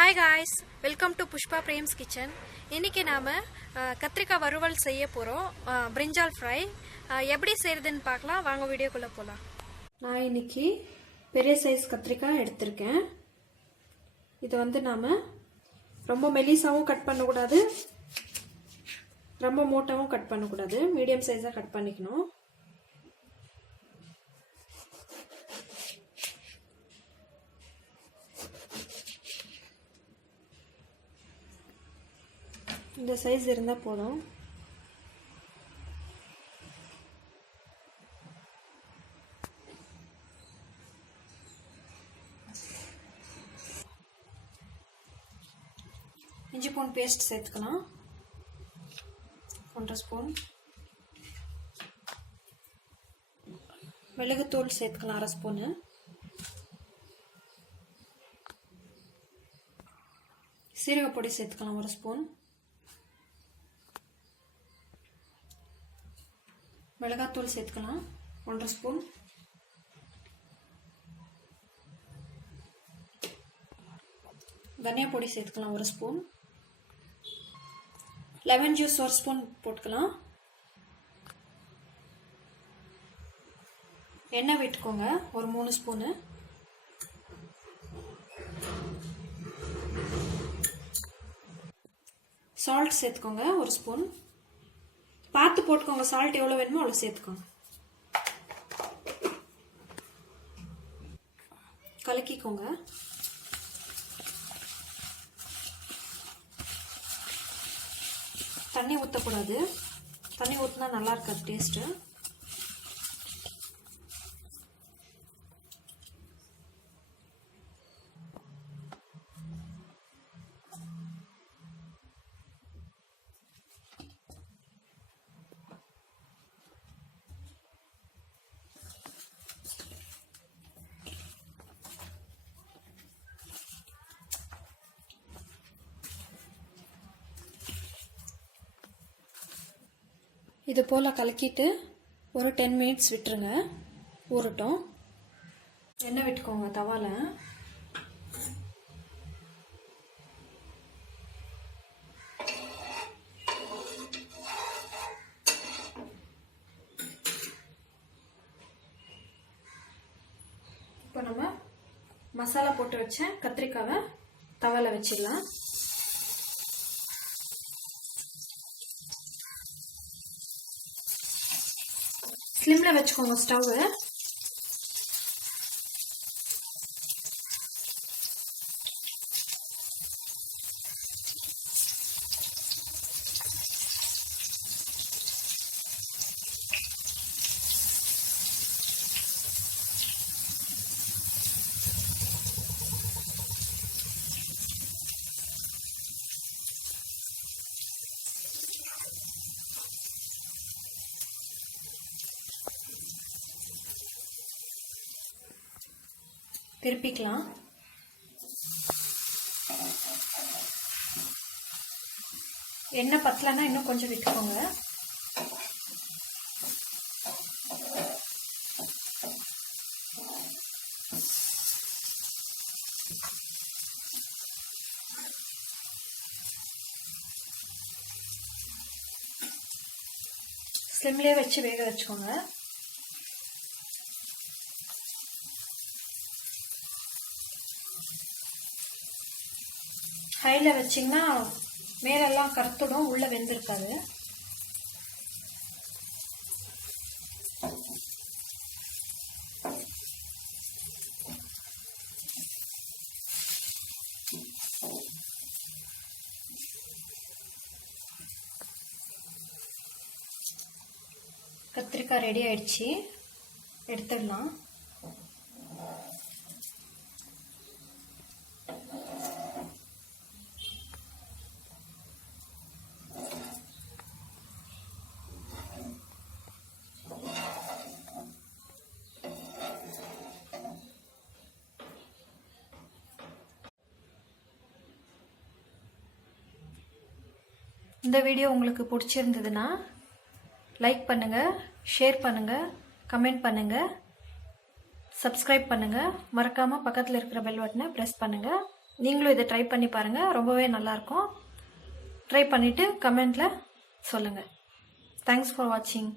Hi guys, welcome to Pushpa Prem's Kitchen. இன்னைக்கு நாம கத்திரிக்காய் வறுவல் செய்ய போறோம். பிரிஞ்சால் ஃப்ரை எப்படி செய்யறதுன்னு பார்க்கலாம். வாங்க வீடியோக்குள்ள போலாம். நான் இன்னைக்கு பெரிய சைஸ் கத்திரிக்காய் எடுத்துர்க்கேன். இது நாம ரொம்ப மெலிசாவும் கட் பண்ண கூடாது, ரொம்ப மோட்டாவும் கட் பண்ண கூடாது. மீடியம் சைஸா கட் பண்ணிக்கணும். இந்த சைஸ் இருந்தா போதும். இஞ்சி பூண்டு பேஸ்ட் சேர்த்துக்கலாம், 1 ஸ்பூன். மிளகுத்தூள் சேர்த்துக்கலாம், 1/2 ஸ்பூன். சீரகப்பொடி சேர்த்துக்கலாம், 1 ஸ்பூன். மிளகாத்தூள் சேர்த்துக்கலாம், 1/2 ஸ்பூன். தனியா பொடி சேர்த்துக்கலாம், 1 ஸ்பூன். லெமன் ஜூஸ் 1 ஸ்பூன் போட்டுக்கலாம். எண்ணெய் விட்டுக்கோங்க, ஒரு 3 ஸ்பூனு. சால்ட் சேர்த்துக்கோங்க, 1 ஸ்பூன். பார்த்து போட்டுக்கோங்க, சால்ட் எவ்வளோ வேணுமோ அவ்வளோ சேர்த்துக்கோங்க. கலக்கிக்கோங்க. தண்ணி ஊற்றக்கூடாது, தண்ணி ஊற்றினா நல்லா இருக்காது டேஸ்ட்டு. இது போல் கலக்கிட்டு ஒரு 10 மினிட்ஸ் விட்டுருங்க, ஊறட்டும். எண்ணெய் விட்டுக்கோங்க தவால. இப்போ நம்ம மசாலா போட்டு வச்ச கத்திரிக்காவை தவால வச்சிடலாம். ஸ்லிம்ல வச்சுக்கோங்க ஸ்டவ். திருப்பிக்கலாம். எண்ணெய் பத்தலன்னா இன்னும் கொஞ்சம் விட்டுக்கோங்க. ஸ்லிம்லயே வச்சு வேக வச்சுக்கோங்க. ஹைல வச்சிங்கன்னா மேலெல்லாம் கருத்துடும், உள்ள வெந்திருக்காது. கத்திரிக்காய் ரெடி ஆயிடுச்சு, எடுத்துடலாம். இந்த வீடியோ உங்களுக்கு பிடிச்சிருந்ததுன்னா லைக் பண்ணுங்க, ஷேர் பண்ணுங்க, கமெண்ட் பண்ணுங்க, சப்ஸ்கிரைப் பண்ணுங்க. மறக்காம பக்கத்துல இருக்கிற பெல் பட்டனை பிரஸ் பண்ணுங்க. நீங்களும் இதை ட்ரை பண்ணி பாருங்கள், ரொம்பவே நல்லாயிருக்கும். ட்ரை பண்ணிவிட்டு கமெண்ட்டில் சொல்லுங்கள். தேங்க்ஸ் ஃபார் வாட்சிங்.